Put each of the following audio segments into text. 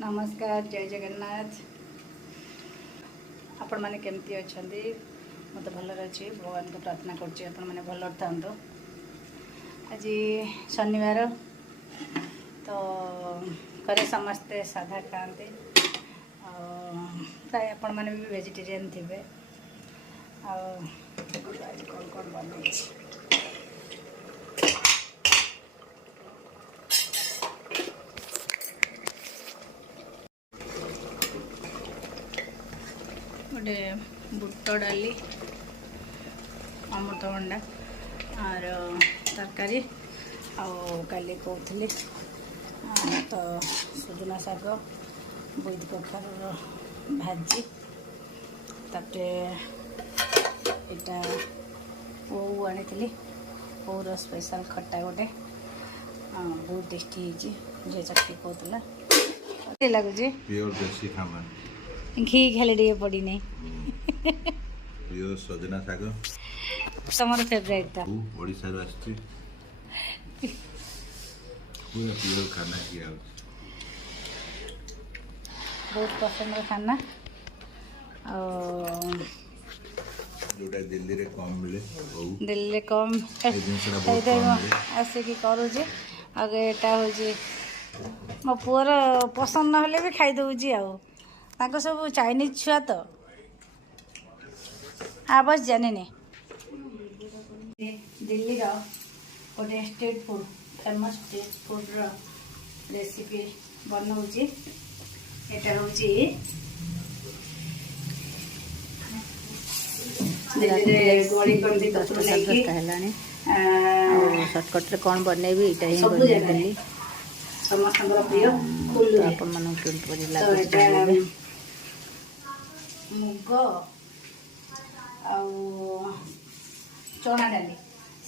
नमस्कार, जय जगन्नाथ। आपण मैंने केमती अच्छा मत भलर अच्छी भगवान को प्रार्थना कर भल था। आज शनिवार तो घरे समस्ते साधा खाते प्राय आपण मैंने भी वेजिटेरियन थे। आज कौन कौन बन गोटे बुट डाली अमृतभंडा और तरकारी आली कहते तो सुजना शाग बोईद कखार भाजी तापर यहाँ पो आनी पोर स्पेशल खट्टा गोटे बहुत टेस्टी झे चक्की कहला लगुच घी खाली टे पड़ी नहीं सजना शाग तुम फेवरेट था ओडिसा रो आछि पूरा प्योर खाना किया बहुत पसंद खाना जोटा दिल्ली रे कम मिले दिल्ली रे कम आसिक करुचे आगे एटा होजी मो पुअर पसंद ना हले भी खाई दउजी आ सब चाइनीज छुआ तो बस जाने दिल्ली रो गोटे street food famous street food रो रेसिपी बनाऊँगी। एटा होची गोली कंदी कतरो नहीं कहलानी शॉर्टकट रे कोन बनेबी एटा ही बनेली समस्त प्रिय फुल अपन मन केमत परि लागै मुग चना डाली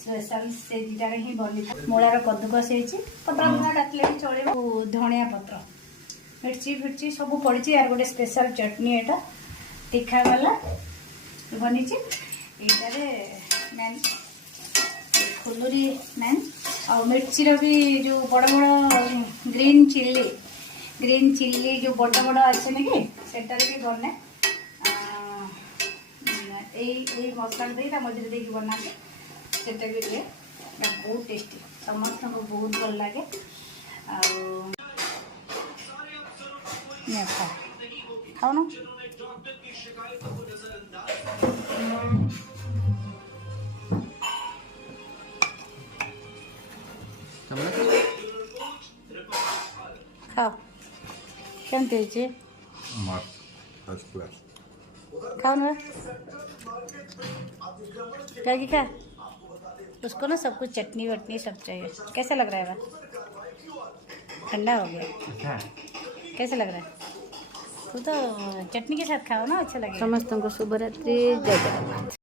स्पेशल से दुटारे ही बनी मूलार कद्दूकस पत्र मुला डाटले भी चलो धनिया पत्र मिर्ची फिर्ची सब पड़ी यार गोटे स्पेशल चटनी एटा तीखा वाला बनी मेन फुलुरी मेन और मिर्ची भी जो बड़ बड़ ग्रीन चिल्ली जो बड़ बड़ अच्छे कि सेटार भी बने यही मसला दे मझे दे बनाते सेटा भी हुए बहुत टेस्टी समस्त को बहुत भल लगे खाओ ना खाओ केमती फर्स्ट क्लास खाओ ना क्या खा उसको ना सब कुछ चटनी वटनी सब चाहिए। कैसा लग रहा है ठंडा हो गया कैसा लग रहा है तू तो चटनी के साथ खाओ ना अच्छा लगेगा। समस्त को शुभ रात्रि जय जगन्नाथ।